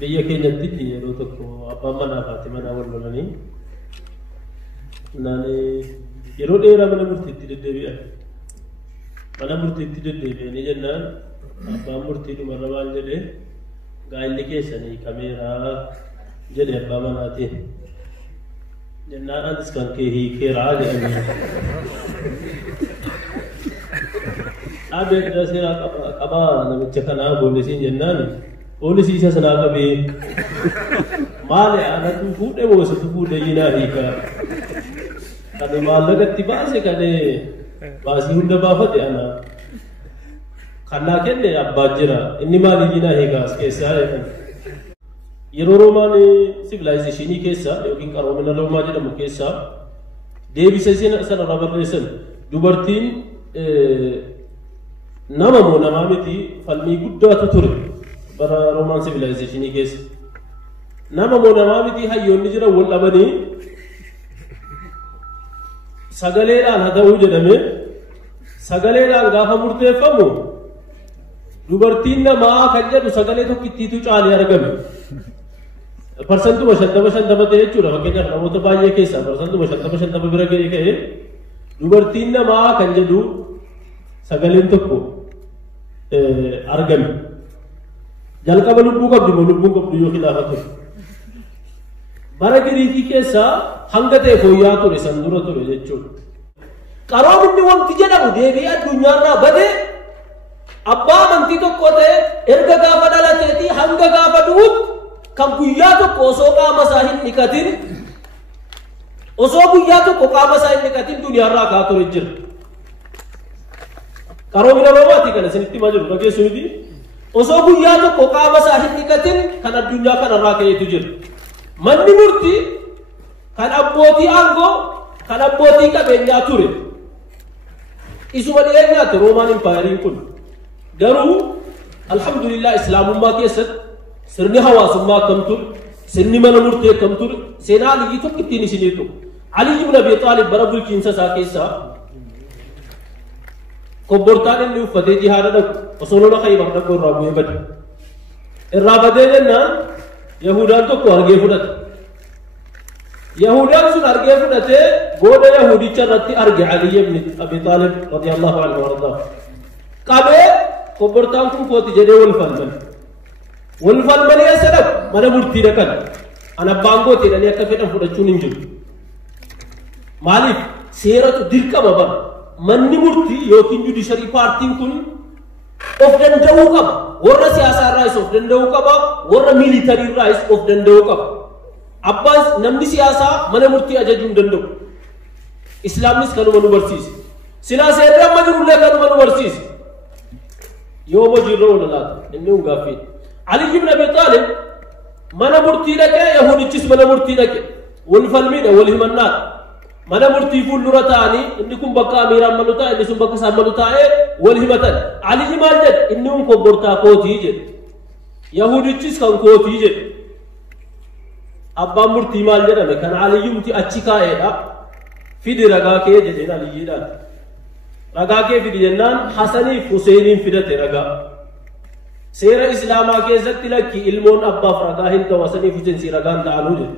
biyya keenyatti yeroo tokko abbaan manaa fi haati manaa wal lolanii yeroo dheeraa mana murtiitti deddeebi'an. Mana murtiitti deddeebi'anii jennaan abbaan murtii dhumarra maal jedhee gaa'illi keessanii kameeraa jedhe abbaa manaatiin. Jennaan anis kan kee hiikeeraa jedhanii. Dhaabee seeraa qabaa namicha kanaa poolisiin jennaan poolisii isa sanaa qabee maali aanatu fuudhee moositu fuudhee yinaa hiikaa. Kan maallaqatti baase kan baasii hunda baafate ana. Kannaa kenne abbaa jira inni maali yinaa hiikaa as keessaa jedhan. Yeroo Roomaan sivilaayizeeshinii keessa yookiin qaroomina Roomaa jedhamu keessa deebisa sanarra barreessan dubartiin nama moo namaa miti falmii guddaatu ture bara Roomaan sivilaayizeeshinii keessa. Nama moo namaa miti hayyoonni jiran wal dhabanii sagaleedhaan haa ta'uu jedhame sagaleedhaan gaafa murteeffamu dubartiin namaa kan jedhu sagalee tokkittiitu caalee argame. Persentuma 50 ta'e jechuudha fakkeenyaaf namoota baay'ee keessaa persentuma 50 bira ga'ee ka'e dubartiin namaa kan jedhu sagaleen tokko argame. Jalqaba lubbuu qabdi moo lubbuun qabdu yoo khilaafa ture. Bara Giriikii keessaa hanga ta'e fooyya'aa ture san dura ture jechuudha. Qaroominni wanti jedhamu deebi'ee addunyaarraa badee abbaa amantii tokko ta'e erga gaafa dhalateetii hanga gaafa du'utti kan guyyaa tokko osoo qaama isaa hin dhiqatin osoo guyyaa tokko qaama isaa hin dhiqatin duniyaarraa kaa ture jira. Qaroomina Roomaati kana isinitti himaa jiru dhageessu miti. Osoo guyyaa tokko qaama isaa hin dhiqatin kan addunyaa kanarraa ka'eetu jira. Manni murtii kan abbootii aangoo kan abbootii qabeenyaa ture. Isuma dhiyeenyaatti Roomaan impaayariin kun garuu alhamdulillah islaamummaa keessatti sirni hawaasummaa akkam ture sirni mana murtii akkam ture seenaa Aliyyi tokko ittiin isinii ture. Aliyyi ibn Abi Xaalib bara bulchiinsa isaa keessaa kobbortaan inni uffatee jihaada dhaqu osoo lola Khaybar dhaqu irraa bu'ee bade. Irraa badee jennaan Yahudaan tokko argee fudhate. Yahudaan sun argee fudhatee booda Yahudicha irratti arge Aliyyi ibn Abi Xaalib radiyallahu anhu warḍaa. Qabee kobbortaan kun kooti jedhee wal falman. Wal falmanii eessa dhaqu mana murtii dhaqan. An abbaan kooti jedhanii akka fedhan fudhachuun hin jiru. Maaliif seeratu dirqama bara. Manni murtii yookiin judisharii paartiin kun of danda'uu qaba. Warra siyaasaa irraas of danda'uu qaba. Warra miilitarii irraas of danda'uu qaba. Abbaan namni siyaasaa mana murtii ajajuu hin danda'u. Islaamnis kanuma nu barsiise. Silaa seerri amma jirullee kanuma nu barsiise. Yoo hojiirra oola laata inni hin gaaffii. Aliyyi ibn Abi Xaalib mana murtii dhaqee Yahudichis mana murtii dhaqe. Wal falmiidha wal himannaadha. Mana murtii fuuldura ta'anii inni kun bakka amiiraan malu taa'e inni sun bakka isaan malu taa'ee wal himatan. Aliyyi maal jedhe inni kun kobbortaa kootii jedhe. Yahudichis kan kootii jedhe. Abbaan murtii maal jedhame kan Aliyyumti achi kaa'eedha. Fidi ragaa kee jedheen Aliyyiidhaan. Ragaa kee fidi jennaan Hasaniif Huseeniin fidate ragaa. Seera Islaamaa keessatti lakki ilmoon abbaaf ragaa hin ta'u Hasaniif Huseen si ragaan ta'anuu jedhe.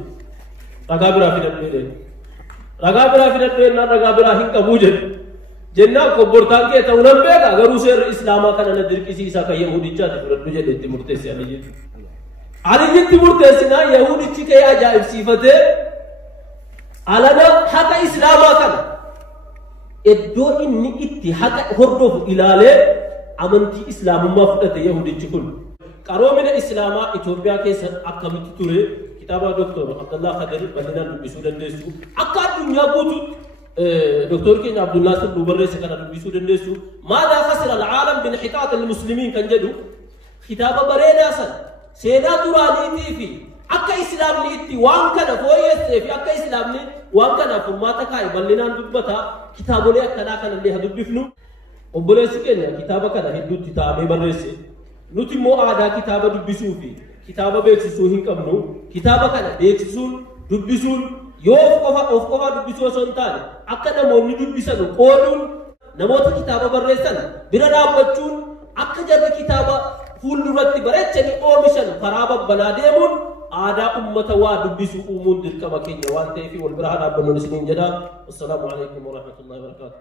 Ragaa biraa fidadhu jedheen. Ragaa biraa fidadhu jennaan ragaa biraa hin qabuu jedhe. Jennaan kobbortaan kee ta'uu nan beeka garuu seerri Islaamaa kana na dirqisiisaa kan Yahudichaati fudhadhu jedhe itti murteesse Aliyyi. Aliyyitti murteessinaa Yahudichi kee ajaa'ibsiifatee alana haqa Islaamaa kana iddoo inni itti haqa hordofu ilaalee amantii Islaamummaa fudhate Yahudichi kun. Qaroomina Islaamaa Itoophiyaa keessa akkamitti ture kitaaba Dr. Abdullah Khadir bal'inaan dubbisuu dandeessu. Akka addunyaa guutuutti Dr. Keenya Abdullaasir nu barreesse kana dubbisuu dandeessu. Maadaa khasira al-caalam binxixaat al-muslimiin kan jedhu kitaaba bareedaa sana seenaa duraaniitii fi akka Islaamni itti waan kana fooyyessee fi akka Islaamni waan kana furmaata kaa'e bal'inaan dubbata. Kitaabolee akkanaa kanallee haa dubbifnu. Obboleessi keenya kitaaba kana hedduutti taa'amee barreesse. Nuti immoo aadaa kitaaba dubbisuu fi kitaaba beeksisuu hin qabnu. Kitaaba kana beeksisuun dubbisuun yoo of qofa dubbisuu osoo hin taane akka namoonni dubbisan qooduun namoota kitaaba barreessan bira dhaabbachuun akka jarri kitaaba fuulduratti bareechanii oomishan karaa babbanaa deemuun aadaa ummata waa dubbisuu uumuun dirqama keenya waan ta'eef wal bira haa dhaabbannuun isiniin jedha. Assalaamu alaikum wa rahmatullahi wa barakatuh.